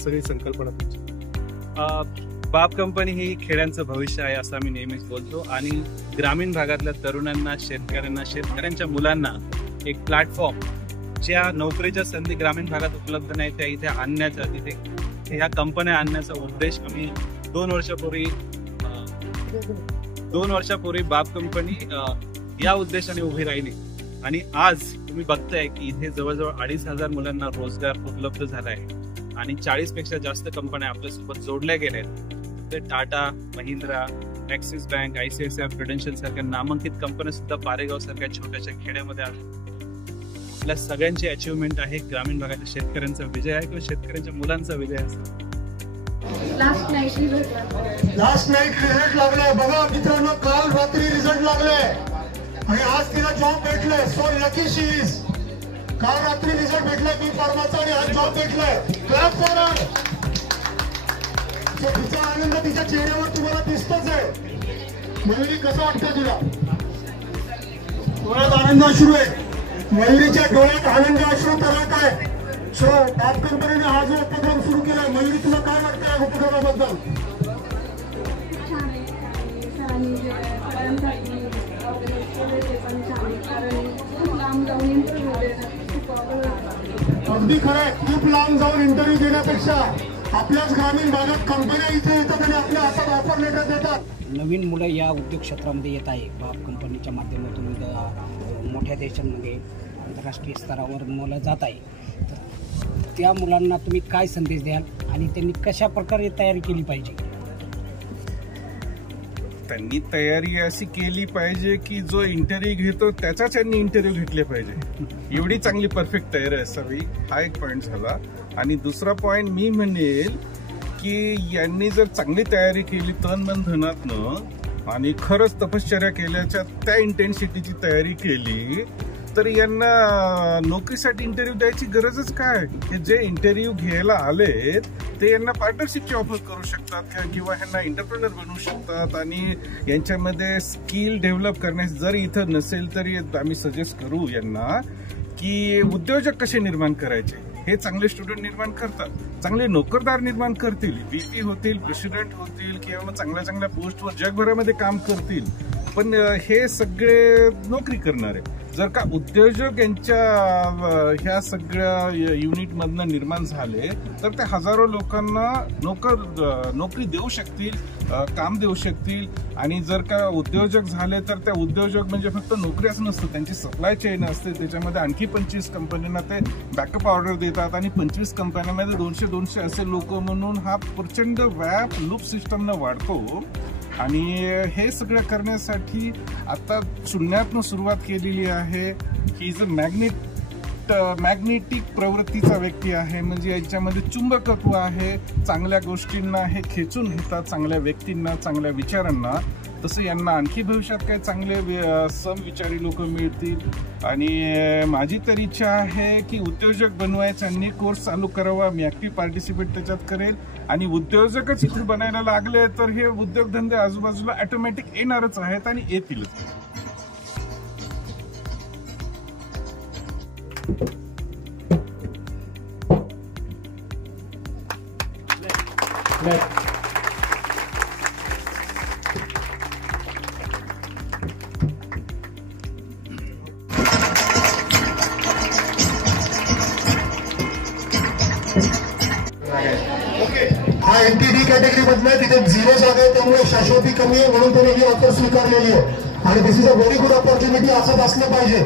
सगळी संकल्पना तुमची? बाप कंपनी ही खेड्यांचं भविष्य आहे असं आम्ही नेहमीच बोलतो आणि ग्रामीण भागातल्या तरुणांना, शेतकऱ्यांना, शेतकऱ्यांच्या मुलांना एक प्लॅटफॉर्म ज्या नोकरीच्या संधी ग्रामीण भागात उपलब्ध नाही त्या इथे आणण्याचा, तिथे ह्या कंपन्या आणण्याचा उद्देश आम्ही 2 वर्षापूर्वी बाप कंपनी या उद्देशाने उभी राहिली. आणि आज तुम्ही बघताय की इथे जवळजवळ 2,500 मुलांना रोजगार उपलब्ध झाला आहे आणि 40 पेक्षा जास्त कंपन्या आपल्यासोबत जोडल्या गेल्या आहेत. ते Tata, Mahindra, axis bank, ICICI Prudential सारख्या नामांकित कंपन्या सुद्धा पारेगाव सारख्या छोट्याशा खेड्यामध्ये आहेत. आपल्या सगळ्यांची अचिव्हमेंट आहे. ग्रामीण भागाच्या शेतकऱ्यांचा विजय आहे किंवा शेतकऱ्यांच्या मुलांचा विजय आहे. लास्ट नाईट रिझल्ट लागलाय बघा मित्रांनो, काल रात्री रिझल्ट लागलाय आणि आज तिला जॉब भेटलाय. So lucky she is. काल रात्री रिझल्ट भेटलाय बी फार्माचा आणि आज जॉब भेटलाय. Clap for her. तिचा आनंद तिच्या चेहऱ्यावर तुम्हाला दिसतोच आहे. मयुरी, कसं वाटतं तुला? डोळ्यात आनंद अश्रू आहे. मयुरीच्या डोळ्यात आनंद अश्रू तरळत आहे. सो बाप कंपनीने हा जो उपक्रम सुरू केला, मयुरी तुला काय वाटतं या उपक्रमाबद्दल? अगदी खरंय. खूप लांब जाऊन इंटरव्ह्यू देण्यापेक्षा आपल्याच ग्रामीण भागात कंपन्या इथे येतात आणि आपल्या हातात ऑफर लेटर देतात. नवीन मुलं या उद्योग क्षेत्रामध्ये येत आहे. बाप कंपनीच्या माध्यमातून मोठ्या देशांमध्ये आंतरराष्ट्रीय स्तरावर मुलं जात आहे. तर त्या मुलांना तुम्ही काय संदेश द्याल आणि त्यांनी कशा प्रकारे तयारी केली पाहिजे? त्यांनी तयारी अशी केली पाहिजे की जो इंटरव्ह्यू घेतो त्याचाच त्यांनी इंटरव्ह्यू घेतले पाहिजे. एवढी चांगली परफेक्ट तयारी असावी, हा एक पॉईंट झाला. आणि दुसरा पॉईंट मी म्हणेल की यांनी जर चांगली तयारी केली तन मन धनातनं आणि खरंच तपश्चर्या केल्याच्या त्या इंटेन्सिटीची तयारी केली तर यांना नोकरीसाठी इंटरव्ह्यू द्यायची गरजच काय. हे जे इंटरव्ह्यू घ्यायला आलेत ते यांना पार्टनरशिपची ऑफर करू शकतात किंवा यांना एंटरप्रेनर बनवू शकतात. आणि यांच्यामध्ये स्किल डेव्हलप करण्यास जर इथं नसेल तरी आम्ही सजेस्ट करू यांना की उद्योजक कसे निर्माण करायचे. हे चांगले स्टुडंट निर्माण करतात, चांगले नोकरदार निर्माण करतील, VP होतील, प्रेसिडेंट होतील किंवा मग चांगल्या चांगल्या पोस्टवर जगभरामध्ये काम करतील. पण हे सगळे नोकरी करणारे जर का उद्योजक यांच्या ह्या सगळ्या युनिटमधनं निर्माण झाले तर ते हजारो लोकांना नोकरी देऊ शकतील, काम देऊ शकतील. आणि जर का उद्योजक झाले तर त्या उद्योजक म्हणजे फक्त नोकरीच नसतं, त्यांची सप्लाय चेन असते. त्याच्यामध्ये आणखी 25 कंपन्यांना ते बॅकअप ऑर्डर देतात आणि 25 कंपन्यांमध्ये 200 असे लोक म्हणून हा प्रचंड व्याप लूप सिस्टमनं वाढतो. आणि हे सगळं करण्यासाठी आता शून्यातनं सुरुवात केलेली आहे. ही जो मॅग्नेटिक प्रवृत्तीचा व्यक्ती आहे, म्हणजे याच्यामध्ये चुंबकत्व आहे. चांगल्या गोष्टींना हे खेचून घेतात, चांगल्या व्यक्तींना, चांगल्या विचारांना. तसं यांना आणखी भविष्यात काही चांगले समविचारी लोक मिळतील. आणि माझी तर इच्छा आहे की उद्योजक बनवायच्यांनी कोर्स चालू करावा. मी ऍक्टिव्ह पार्टिसिपेट त्याच्यात करेल. आणि उद्योजकच इथे बनायला लागले तर हे उद्योगधंदे आजूबाजूला ऑटोमॅटिक येणारच आहेत आणि येतीलच. हा NTD कॅटेगरी मधला तिथे 0 जागा आहे, त्यामुळे शाश्वती कमी आहे म्हणून त्याने ही ऑफर स्वीकारलेली आहे. आणि this is a very good opportunity. असंच असलं पाहिजे.